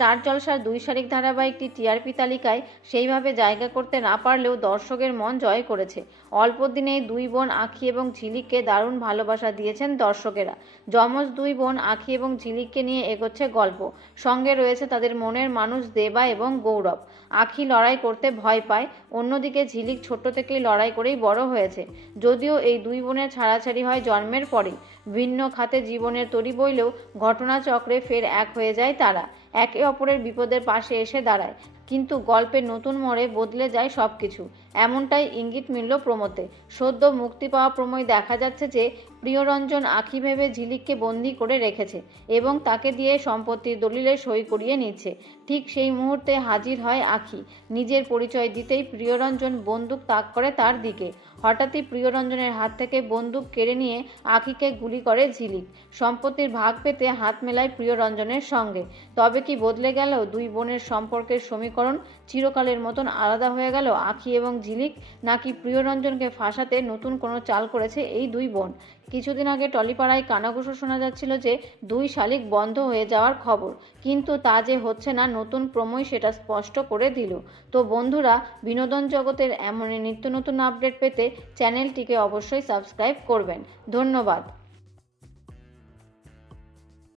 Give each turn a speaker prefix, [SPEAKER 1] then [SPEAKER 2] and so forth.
[SPEAKER 1] Star জলসার দুই শারিক ধারাবাহিকটি TRP তালিকায় সেইভাবে জায়গা করতে না পারলেও দর্শকের মন জয় করেছে। অল্প দিনেই দুই বোন আখি এবং ঝিলিককে দারুণ ভালোবাসা দিয়েছেন দর্শকেরা। যমজ দুই বোন আখি এবং ঝিলিককে নিয়ে এগোচ্ছে গল্প। সঙ্গে রয়েছে তাদের মনের মানুষ দেবা এবং গৌরব। আখি লড়াই করতে ভয় পায়, অন্যদিকে ঝিলিক ছোট থেকেই লড়াই করেই বড় হয়েছে। যদিও এই দুই বোনের ছাড়াছাড়ি হয় জন্মের পরেই। ভিন্ন খাতে জীবনের তরি বইলেও ঘটনাচক্রে ফের এক হয়ে যায় তারা। একে অপরের বিপদের পাশে এসে দাঁড়ায়। কিন্তু গল্পের নতুন মোড়ে বদলে যায় সব কিছু এমনটাই ইঙ্গিত মিলল প্রমোতে সদ্য মুক্তি পাওয়া প্রমোয় দেখা যাচ্ছে যে, প্রিয়রঞ্জন আঁখি ভেবে ঝিলিককে বন্দি করে রেখেছে এবং তাকে দিয়ে সম্পত্তির দলিলে সই করিয়ে নিচ্ছে। ঠিক সেই মুহূর্তে হাজির হয় আঁখি। নিজের পরিচয় দিতেই প্রিয়রঞ্জন বন্দুক তাক করে তার দিকে। হঠাৎই প্রিয়রঞ্জনের হাত থেকে বন্দুক কেড়ে নিয়ে আঁখিকে গুলি করে ঝিলিক। সম্পত্তির ভাগ পেতে হাত মেলায় প্রিয়রঞ্জনের সঙ্গে। তবে কি বদলে গেল দুই বোনের সম্পর্কের সমীকরণ? চিরকালের মতন আলাদা হয়ে গেল আঁখি এবং ঝিলিক নাকি প্রিয়রঞ্জনকে ফাঁসাতে নতুন কোনো চাল করেছে এই দুই বোন? কিছুদিন আগে টলিপাড়ায় কানাঘুষো শোনা যাচ্ছিল যে দুই শালিক বন্ধ হয়ে যাওয়ার খবর। কিন্তু তা যে হচ্ছে না, নতুন প্রমোই সেটা স্পষ্ট করে দিল। তো বন্ধুরা, বিনোদন জগতের এমনই নিত্য নতুন আপডেট পেতে চ্যানেলটিকে অবশ্যই সাবস্ক্রাইব করবেন। ধন্যবাদ।